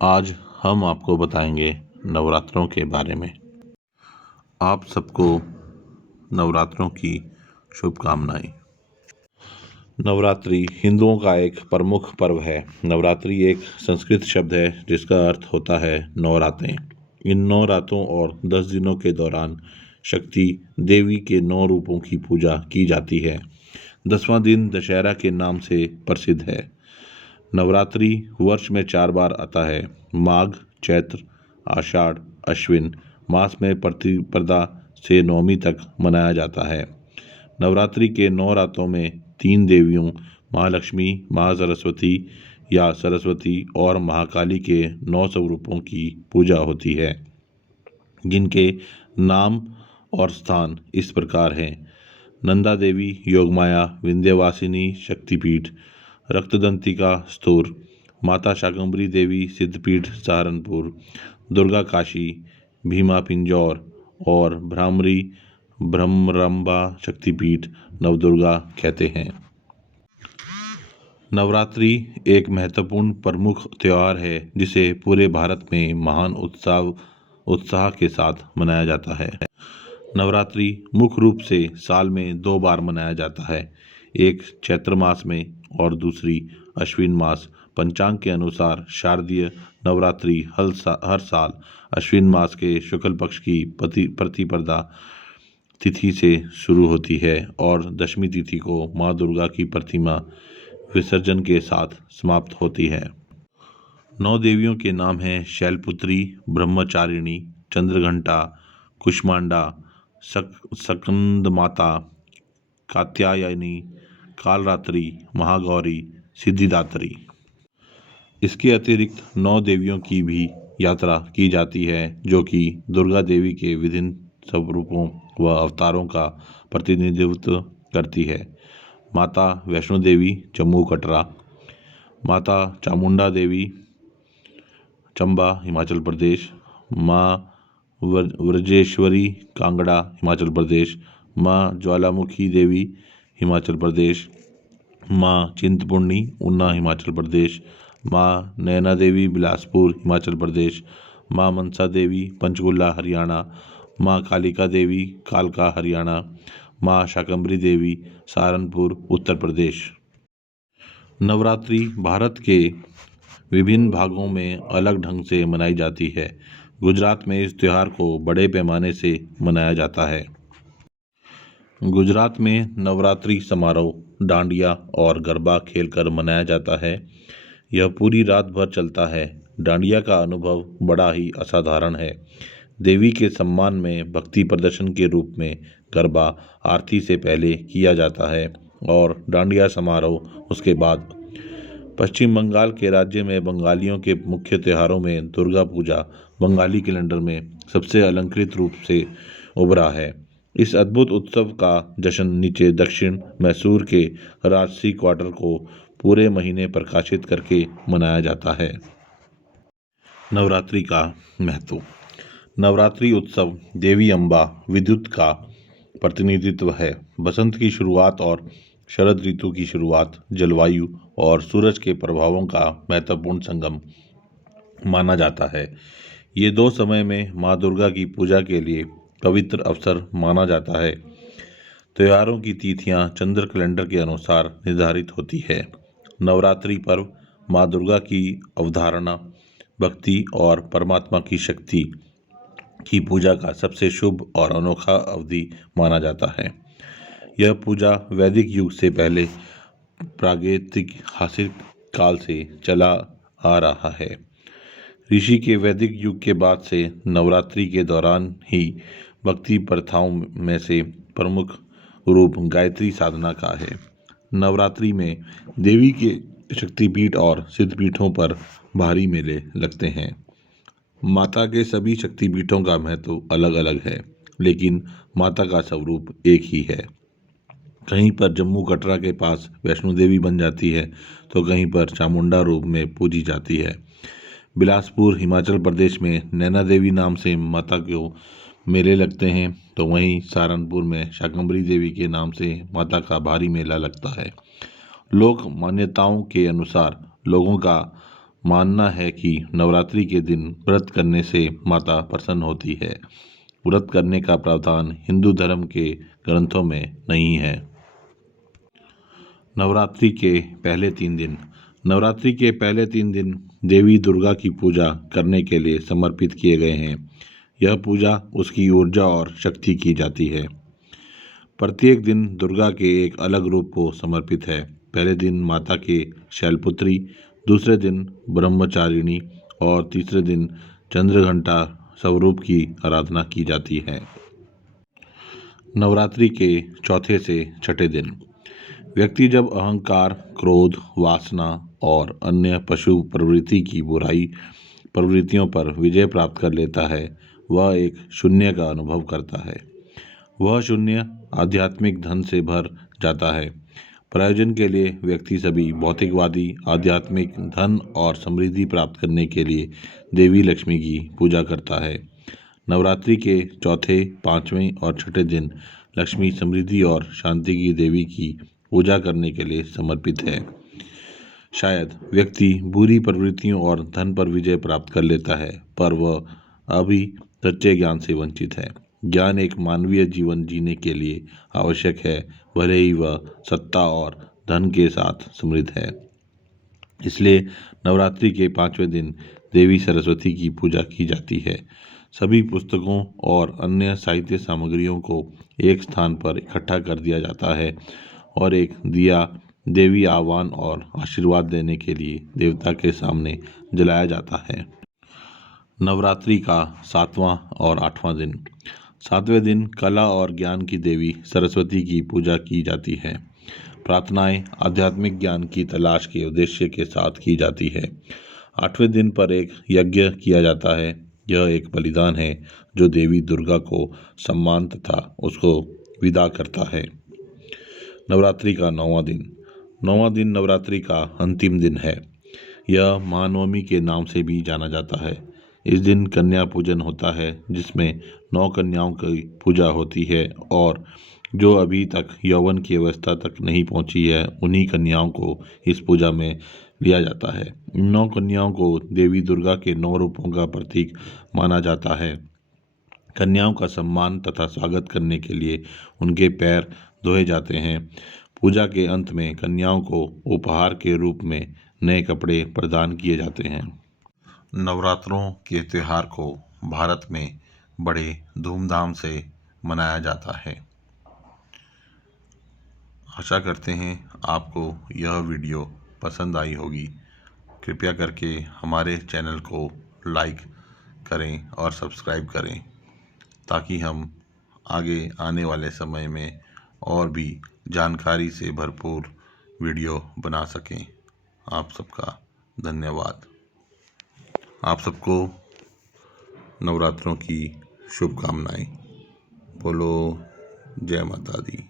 आज हम आपको बताएंगे नवरात्रों के बारे में। आप सबको नवरात्रों की शुभकामनाएं। नवरात्रि हिंदुओं का एक प्रमुख पर्व है। नवरात्रि एक संस्कृत शब्द है जिसका अर्थ होता है 9 रातें। इन 9 रातों और 10 दिनों के दौरान शक्ति देवी के 9 रूपों की पूजा की जाती है। 10वां दिन दशहरा के नाम से प्रसिद्ध है। नवरात्रि वर्ष में 4 बार आता है। माघ, चैत्र, आषाढ़, अश्विन मास में प्रतिपदा से नवमी तक मनाया जाता है। नवरात्रि के 9 रातों में 3 देवियों महालक्ष्मी, महासरस्वती या सरस्वती और महाकाली के 9 स्वरूपों की पूजा होती है, जिनके नाम और स्थान इस प्रकार हैं: नंदा देवी योगमाया विंध्यवासिनी शक्तिपीठ, रक्तदंतिका स्तूर, माता शाकंभरी देवी सिद्धपीठ सहारनपुर, दुर्गा काशी, भीमा पिंजौर और भ्रामरी ब्रह्मरंबा शक्तिपीठ नवदुर्गा कहते हैं। नवरात्रि एक महत्वपूर्ण प्रमुख त्यौहार है जिसे पूरे भारत में महान उत्साह के साथ मनाया जाता है। नवरात्रि मुख्य रूप से साल में 2 बार मनाया जाता है, एक चैत्र मास में और दूसरी अश्विन मास। पंचांग के अनुसार शारदीय नवरात्रि हर साल अश्विन मास के शुक्ल पक्ष की प्रतिपदा तिथि से शुरू होती है और दशमी तिथि को माँ दुर्गा की प्रतिमा विसर्जन के साथ समाप्त होती है। 9 देवियों के नाम हैं शैलपुत्री, ब्रह्मचारिणी, चंद्रघंटा, कुष्मांडा, स्कंदमाता, कात्यायनी, कालरात्रि, महागौरी, सिद्धिदात्री। इसके अतिरिक्त 9 देवियों की भी यात्रा की जाती है जो कि दुर्गा देवी के विभिन्न स्वरूपों व अवतारों का प्रतिनिधित्व करती है। माता वैष्णो देवी जम्मू कटरा, माता चामुंडा देवी चंबा हिमाचल प्रदेश, माँ व्रजेश्वरी कांगड़ा हिमाचल प्रदेश, माँ ज्वालामुखी देवी हिमाचल प्रदेश, माँ चिंतपूर्णी ऊना हिमाचल प्रदेश, माँ नैना देवी बिलासपुर हिमाचल प्रदेश, माँ मनसा देवी पंचकुला हरियाणा, माँ कालिका देवी कालका हरियाणा, माँ शाकंभरी देवी सहारनपुर उत्तर प्रदेश। नवरात्रि भारत के विभिन्न भागों में अलग ढंग से मनाई जाती है। गुजरात में इस त्यौहार को बड़े पैमाने से मनाया जाता है। गुजरात में नवरात्रि समारोह डांडिया और गरबा खेलकर मनाया जाता है। यह पूरी रात भर चलता है। डांडिया का अनुभव बड़ा ही असाधारण है। देवी के सम्मान में भक्ति प्रदर्शन के रूप में गरबा आरती से पहले किया जाता है और डांडिया समारोह उसके बाद। पश्चिम बंगाल के राज्य में बंगालियों के मुख्य त्योहारों में दुर्गा पूजा बंगाली कैलेंडर में सबसे अलंकृत रूप से उभरा है। इस अद्भुत उत्सव का जश्न नीचे दक्षिण मैसूर के राजसी क्वार्टर को पूरे महीने प्रकाशित करके मनाया जाता है। नवरात्रि का महत्व। नवरात्रि उत्सव देवी अम्बा विद्युत का प्रतिनिधित्व है। बसंत की शुरुआत और शरद ऋतु की शुरुआत जलवायु और सूरज के प्रभावों का महत्वपूर्ण संगम माना जाता है। ये 2 समय में माँ दुर्गा की पूजा के लिए पवित्र अवसर माना जाता है। त्योहारों की तिथियां चंद्र कैलेंडर के अनुसार निर्धारित होती है। नवरात्रि पर्व माँ दुर्गा की अवधारणा, भक्ति और परमात्मा की शक्ति की पूजा का सबसे शुभ और अनोखा अवधि माना जाता है। यह पूजा वैदिक युग से पहले प्रागैतिहासिक काल से चला आ रहा है। ऋषि के वैदिक युग के बाद से नवरात्रि के दौरान ही भक्ति प्रथाओं में से प्रमुख रूप गायत्री साधना का है। नवरात्रि में देवी के शक्तिपीठ और सिद्धपीठों पर भारी मेले लगते हैं। माता के सभी शक्तिपीठों का महत्व अलग अलग है, लेकिन माता का स्वरूप एक ही है। कहीं पर जम्मू कटरा के पास वैष्णो देवी बन जाती है तो कहीं पर चामुंडा रूप में पूजी जाती है। बिलासपुर हिमाचल प्रदेश में नैना देवी नाम से माता को मेले लगते हैं, तो वहीं सहारनपुर में शाकंभरी देवी के नाम से माता का भारी मेला लगता है। लोक मान्यताओं के अनुसार लोगों का मानना है कि नवरात्रि के दिन व्रत करने से माता प्रसन्न होती है। व्रत करने का प्रावधान हिंदू धर्म के ग्रंथों में नहीं है। नवरात्रि के पहले 3 दिन। नवरात्रि के पहले 3 दिन देवी दुर्गा की पूजा करने के लिए समर्पित किए गए हैं। यह पूजा उसकी ऊर्जा और शक्ति की जाती है। प्रत्येक दिन दुर्गा के एक अलग रूप को समर्पित है। पहले दिन माता के शैलपुत्री, दूसरे दिन ब्रह्मचारिणी और तीसरे दिन चंद्रघंटा स्वरूप की आराधना की जाती है। नवरात्रि के चौथे से छठे दिन। व्यक्ति जब अहंकार, क्रोध, वासना और अन्य पशु प्रवृत्ति की बुराई प्रवृत्तियों पर विजय प्राप्त कर लेता है, वह एक शून्य का अनुभव करता है। वह शून्य आध्यात्मिक धन से भर जाता है। प्रयोजन के लिए व्यक्ति सभी भौतिकवादी आध्यात्मिक धन और समृद्धि प्राप्त करने के लिए देवी लक्ष्मी की पूजा करता है। नवरात्रि के चौथे, पांचवें और छठे दिन लक्ष्मी समृद्धि और शांति की देवी की पूजा करने के लिए समर्पित है। शायद व्यक्ति बुरी प्रवृत्तियों और धन पर विजय प्राप्त कर लेता है, पर वह अभी सच्चे ज्ञान से वंचित है। ज्ञान एक मानवीय जीवन जीने के लिए आवश्यक है, भले ही वह सत्ता और धन के साथ समृद्ध है। इसलिए नवरात्रि के 5वें दिन देवी सरस्वती की पूजा की जाती है। सभी पुस्तकों और अन्य साहित्य सामग्रियों को एक स्थान पर इकट्ठा कर दिया जाता है और एक दिया देवी आह्वान और आशीर्वाद देने के लिए देवता के सामने जलाया जाता है। नवरात्रि का 7वां और 8वां दिन। 7वें दिन कला और ज्ञान की देवी सरस्वती की पूजा की जाती है। प्रार्थनाएं आध्यात्मिक ज्ञान की तलाश के उद्देश्य के साथ की जाती है। 8वें दिन पर एक यज्ञ किया जाता है। यह एक बलिदान है जो देवी दुर्गा को सम्मान तथा उसको विदा करता है। नवरात्रि का 9वां दिन। 9वां दिन नवरात्रि का अंतिम दिन है। यह महानवमी के नाम से भी जाना जाता है। इस दिन कन्या पूजन होता है, जिसमें 9 कन्याओं की पूजा होती है और जो अभी तक यौवन की अवस्था तक नहीं पहुंची है, उन्हीं कन्याओं को इस पूजा में लिया जाता है। इन 9 कन्याओं को देवी दुर्गा के 9 रूपों का प्रतीक माना जाता है। कन्याओं का सम्मान तथा स्वागत करने के लिए उनके पैर धोए जाते हैं। पूजा के अंत में कन्याओं को उपहार के रूप में नए कपड़े प्रदान किए जाते हैं। नवरात्रों के त्यौहार को भारत में बड़े धूमधाम से मनाया जाता है। आशा करते हैं आपको यह वीडियो पसंद आई होगी। कृपया करके हमारे चैनल को लाइक करें और सब्सक्राइब करें, ताकि हम आगे आने वाले समय में और भी जानकारी से भरपूर वीडियो बना सकें। आप सबका धन्यवाद। आप सबको नवरात्रों की शुभकामनाएं। बोलो जय माता दी।